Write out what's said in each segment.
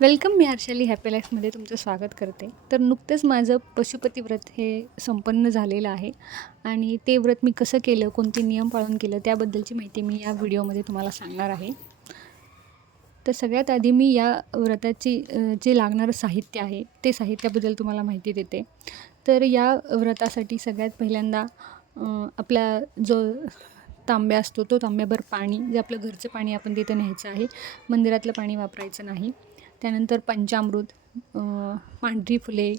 Welcome मी Harshali. Happy लाईफमध्ये तुमचं स्वागत करते. तर नुकतंच माझं पशुपती व्रत हे संपन्न झालेलं आहे. आणि ते व्रत मी कसं केलं कोणते नियम पाळून केलं त्याबद्दलची माहिती मी या व्हिडिओमध्ये तुम्हाला सांगणार आहे. तर सगळ्यात आधी मी या व्रताची जे लागणारं साहित्य आहे ते साहित्याबद्दल तुम्हाला माहिती देते. तर या व्रतासाठी सगळ्यात पहिल्यांदा आपला जो तांब्या असतो तो तांब्याभर पाणी जे आपलं घरचं पाणी आपण तिथं न्यायचं आहे मंदिरातलं पाणी वापरायचं नाही. त्यानंतर पंचामृत पांढरी फुले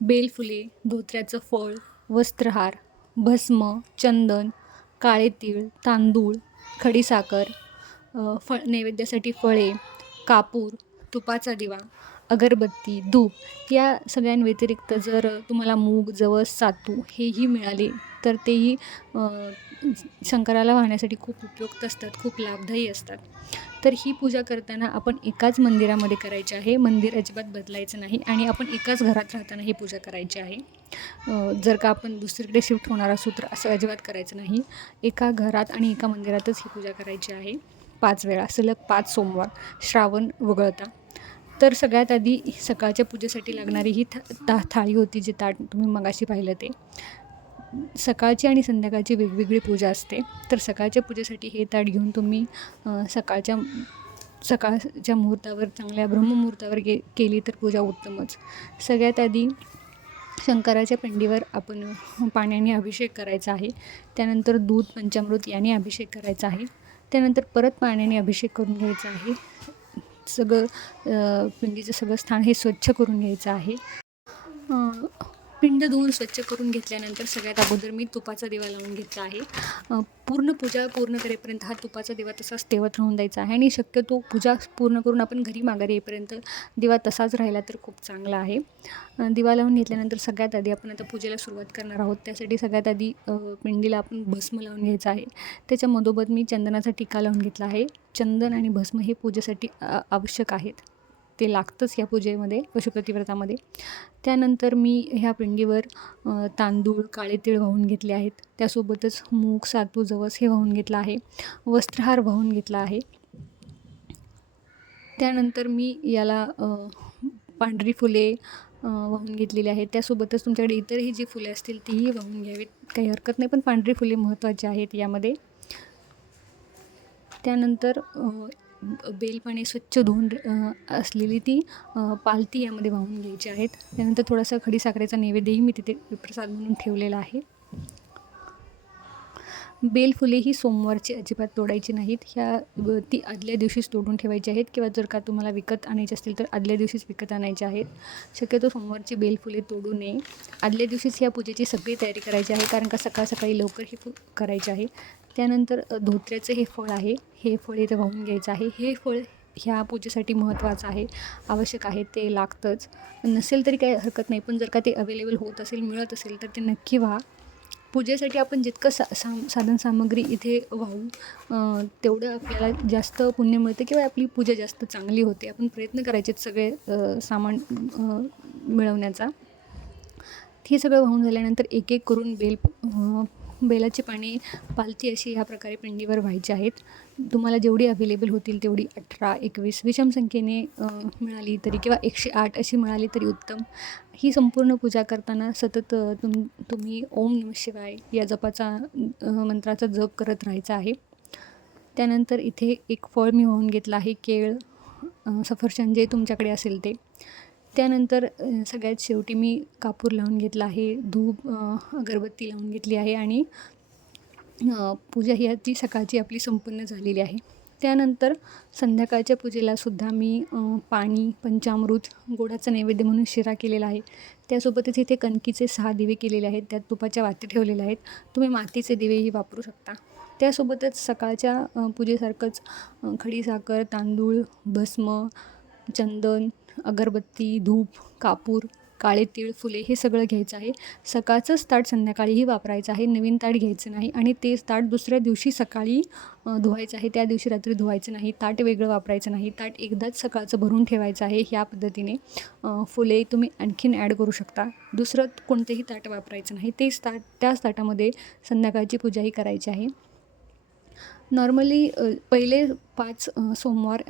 बेलफुले धोत्र्याचं फळ वस्त्रहार भस्म चंदन काळे तीळ तांदूळ खडीसाखर फळ नैवेद्यासाठी फळे कापूर तुपाचा दिवा अगरबत्ती धूप या सगळ्यांव्यतिरिक्त जर तुम्हाला मूग जवस सातू हेही मिळाले तर तेही शंकराला वाहण्यासाठी खूप उपयुक्त असतात खूप लाभदायी असतात. तर ही पूजा करताना आपण एकाच मंदिरामध्ये करायची आहे. मंदिर अजिबात बदलायचं नाही आणि आपण एकाच घरात राहताना ही पूजा करायची आहे. जर का आपण दुसरीकडे शिफ्ट होणार असू तर असं अजिबात करायचं नाही. एका घरात आणि एका मंदिरातच ही पूजा करायची आहे. पाच वेळा सलग पाच सोमवार श्रावण वगळता. तर सगळ्यात आधी सकाळच्या पूजेसाठी लागणारी ही था ता थाळी होती जे ताट तुम्ही मगाशी पाहिलं ते. सकाळची आणि संध्याकाळची वेगवेगळी पूजा असते. तर सकाळच्या पूजेसाठी हे ताट घेऊन तुम्ही सकाळच्या सकाळच्या मुहूर्तावर चांगल्या ब्रह्ममुहूर्तावर गे केली तर पूजा उत्तमच. सगळ्यात आधी शंकराच्या पिंडीवर आपण पाण्याने अभिषेक करायचा आहे. त्यानंतर दूध पंचामृत याने अभिषेक करायचा आहे. त्यानंतर परत पाण्याने अभिषेक करून घ्यायचा आहे. सगळं पिंडीचं सगळं स्थान हे स्वच्छ करून घ्यायचं आहे. पिंड धुवून स्वच्छ करून घेतल्यानंतर सगळ्यात अगोदर मी तुपाचा दिवा लावून घेतला आहे. पूर्ण पूजा पूर्ण करेपर्यंत हा तुपाचा दिवा तसाच तेवत राहून द्यायचा आहे आणि शक्यतो पूजा पूर्ण करून आपण घरी माघारी येईपर्यंत दिवा तसाच राहिला तर खूप चांगला आहे. दिवा लावून घेतल्यानंतर सगळ्यात आधी आपण आता पूजेला सुरुवात करणार आहोत. त्यासाठी सगळ्यात आधी पिंडीला आपण भस्म लावून घ्यायचा आहे. त्याच्या मधोमध मी चंदनाचा टिका लावून घेतला आहे. चंदन आणि भस्म हे पूजेसाठी आवश्यक आहेत. ते लागतंच या पूजेमध्ये पशुपतिव्रतामध्ये त्यानंतर मी ह्या पिंडीवर तांदूळ काळे तीळ वाहून घेतले आहेत. त्यासोबतच मूग सातू जवस हे वाहून घेतलं आहे. वस्त्रहार वाहून घेतला आहे. त्यानंतर मी याला पांढरी फुले वाहून घेतलेली आहेत. त्यासोबतच तुमच्याकडे इतरही जी फुले असतील तीही वाहून घ्यावीत. काही हरकत नाही पण पांढरी फुले महत्त्वाची आहेत यामध्ये. त्यानंतर बेलपाने स्वच्छ धुवून असलेली ती पालती यामध्ये वाहून घ्यायची आहेत. त्यानंतर थोडासा खडीसाखरेचा नैवेद्यही मी तिथे प्रसाद म्हणून ठेवलेला आहे. बेलफुले ही सोमवारची अजिबात तोडायची नाहीत. ह्या ती आदल्या दिवशीच तोडून ठेवायची आहेत किंवा जर का तुम्हाला विकत आणायची असतील तर आदल्या दिवशीच विकत आणायचे आहेत. शक्यतो सोमवारची बेलफुले तोडू नये. आदल्या दिवशीच ह्या पूजेची सगळी तयारी करायची आहे कारण का सकाळ सकाळी लवकर ही करायची आहे. त्यानंतर धोत्र्याचं हे फळ आहे. हे फळ इथे वाहून घ्यायचं आहे. हे फळ ह्या पूजेसाठी महत्त्वाचं आहे आवश्यक आहे ते लागतंच. नसेल तरी काही हरकत नाही पण जर का ते अवेलेबल होत असेल मिळत असेल तर ते नक्की व्हा. पूजेसाठी आपण जितकं सा साम साधन सामग्री इथे वाहू तेवढं आपल्याला जास्त पुण्य मिळतं किंवा आपली पूजा जास्त चांगली होते. आपण प्रयत्न करायचे सगळे सामान मिळवण्याचा. हे सगळं वाहून झाल्यानंतर एक एक करून बेल बेलाची पाने पालती अशी ह्या प्रकारे पिंडीवर व्हायची आहेत. तुम्हाला जेवढी अवेलेबल होतील तेवढी अठरा एकवीस विषम संख्येने मिळाली तरी किंवा एकशे आठ अशी मिळाली तरी उत्तम. ही संपूर्ण पूजा करताना सतत तुम तुम्ही ओम नम शिवाय या जपाचा मंत्राचा जप करत राहायचा आहे. त्यानंतर इथे एक फळ मी होऊन घेतलं आहे केळ. सफरचंद जे तुमच्याकडे असेल ते. त्यानंतर सगळ्यात शेवटी मी कापूर लावून घेतला आहे धूप अगरबत्ती लावून घेतली आहे आणि पूजा ही ती सकाळची आपली संपन्न झालेली आहे. त्यानंतर संध्याकाळच्या पूजेला सुद्धा मी पाणी पंचामृत गोडाचा नैवेद्य म्हणून शिरा केलेला आहे. त्यासोबतच इथे कणकीचे सहा दिवे केलेले आहेत त्यात तुपाच्या वाती ठेवलेल्या आहेत. तुम्ही मातीचे दिवेही वापरू शकता. त्यासोबतच सकाळच्या पूजेसारखंच खडीसाखर तांदूळ भस्म चंदन अगरबत्ती धूप कापूर काळे तीळ फुले हे सगळं घ्यायचं आहे. सकाळचंच ताट संध्याकाळीही वापरायचं आहे. नवीन ताट घ्यायचं नाही आणि तेच ताट दुसऱ्या दिवशी सकाळी धुवायचं आहे. त्या दिवशी रात्री धुवायचं नाही. ताट वेगळं वापरायचं नाही. ताट एकदाच सकाळचं भरून ठेवायचं आहे ह्या पद्धतीने. फुले तुम्ही आणखीन ॲड करू शकता. दुसरं कोणतेही ताट वापरायचं नाही. तेच ताट त्याच ताटामध्ये संध्याकाळची पूजाही करायची आहे. नॉर्मली पहिले पाच सोमवार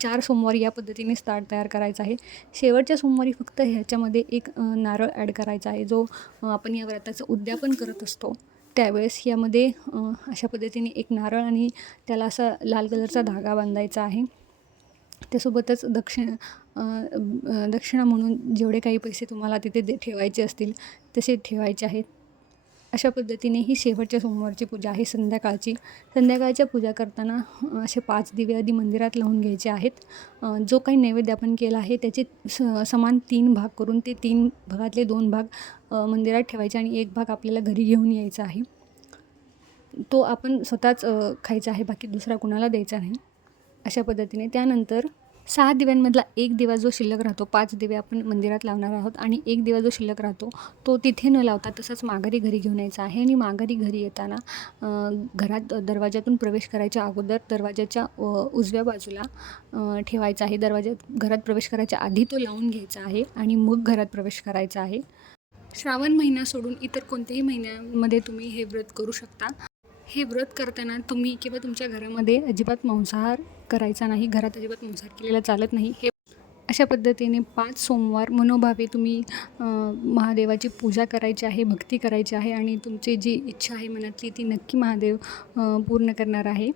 चार सोमवार या पद्धतीने स्टार्ट तयार करायचा आहे. शेवटच्या सोमवारी फक्त ह्याच्यामध्ये एक नारळ ॲड करायचा आहे जो आपण या व्रताचं उद्यापन करत असतो. त्यावेळेस यामध्ये अशा पद्धतीने एक नारळ आणि त्याला असा लाल कलरचा धागा बांधायचा आहे. त्यासोबतच दक्षिण दक्षिणा म्हणून जेवढे काही पैसे तुम्हाला तिथे दे ठेवायचे असतील तसे ठेवायचे आहेत. अशा पद्धतीने ही शेवटच्या सोमवारची पूजा आहे संध्याकाळची. संध्याकाळच्या पूजा करताना असे पाच दिवे आधी मंदिरात लावून घ्यायचे आहेत. जो काही नैवेद्य आपण केला आहे त्याचे स समान तीन भाग करून ते तीन भागातले दोन भाग मंदिरात ठेवायचे आणि एक भाग आपल्याला घरी घेऊन यायचा आहे. तो आपण स्वतःच खायचा आहे बाकी दुसरा कुणाला द्यायचा नाही. अशा पद्धतीने. त्यानंतर सहा दिव्यांमधला एक दिवा जो शिल्लक राहतो पाच दिवे आपण मंदिरात लावणार आहोत आणि एक दिवा जो शिल्लक राहतो तो तिथे न लावता तसंच माघारी घरी घेऊन यायचा आहे आणि माघारी घरी येताना घरात दरवाजातून प्रवेश करायच्या अगोदर दरवाजाच्या उजव्या बाजूला ठेवायचा आहे. दरवाज्यात घरात प्रवेश करायच्या आधी तो लावून घ्यायचा आहे आणि मग घरात प्रवेश करायचा आहे. श्रावण महिना सोडून इतर कोणत्याही महिन्यामध्ये तुम्ही हे व्रत करू शकता. हे व्रत करताना तुम्ही किंवा तुमच्या घरामध्ये अजिबात मांसाहार करायचा नाही घरात अजिबात मोसार केलेला चालत नाही. हे अशा पद्धतीने पाच सोमवार मनोभावे तुम्ही महादेवाची पूजा करायची आहे भक्ती करायची आहे आणि तुमची जी इच्छा आहे मनातली ती नक्की महादेव पूर्ण करणार आहे.